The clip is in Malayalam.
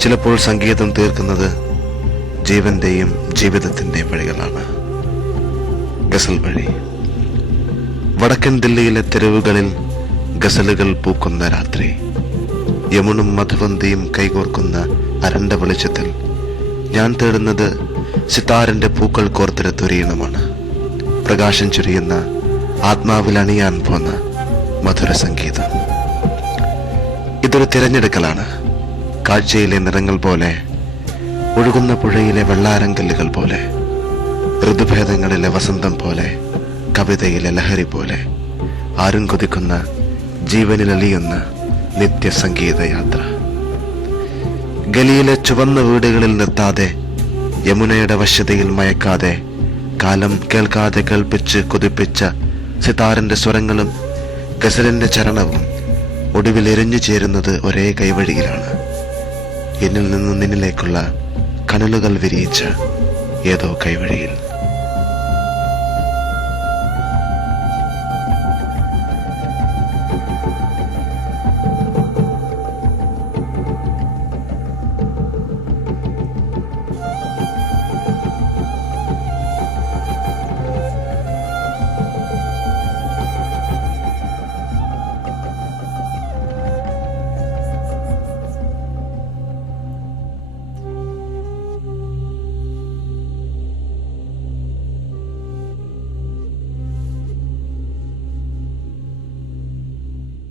ചിലപ്പോൾ സംഗീതം തീർക്കുന്നത് ജീവന്റെയും ജീവിതത്തിന്റെയും വഴികളാണ്. ഗസൽ വഴി. വടക്കൻ ദില്ലിയിലെ തെരുവുകളിൽ ഗസലുകൾ പൂക്കുന്ന രാത്രി, യമുനും മധുവന്തിയും കൈകോർക്കുന്ന അരണ്ട വെളിച്ചത്തിൽ ഞാൻ തേടുന്നത് സിതാറിന്റെ പൂക്കൾ കോർത്തെടുത്തൊരീണമാണ്. പ്രകാശം ചൊരിയുന്ന, ആത്മാവിൽ അണിയാൻ പോന്ന മധുര സംഗീതം. ഇതൊരു തിരഞ്ഞെടുക്കലാണ്. കാഴ്ചയിലെ നിറങ്ങൾ പോലെ, ഒഴുകുന്ന പുഴയിലെ വെള്ളാരങ്കല്ലുകൾ പോലെ, ഋതുഭേദങ്ങളിലെ വസന്തം പോലെ, കവിതയിലെ ലഹരി പോലെ, ആരും കൊതിക്കുന്ന, ജീവനിലലിയുന്ന നിത്യസംഗീതയാത്ര. ഗലിയിലെ ചുവന്ന വീടുകളിൽ നിർത്താതെ, യമുനയുടെ വശ്യതയിൽ മയക്കാതെ, കാലം കേൾക്കാതെ കേൾപ്പിച്ച് കൊതിപ്പിച്ച സിതാറിന്റെ സ്വരങ്ങളും ഗസലിന്റെ ചരണവും ഒടുവിൽ എരിഞ്ഞു ചേരുന്നത് ഒരേ കൈവഴിയിലാണ്. എന്നിൽ നിന്ന് നിന്നിലേക്കുള്ള കനലുകൾ വിരിയിച്ച ഏതോ കൈവഴിയിൽ.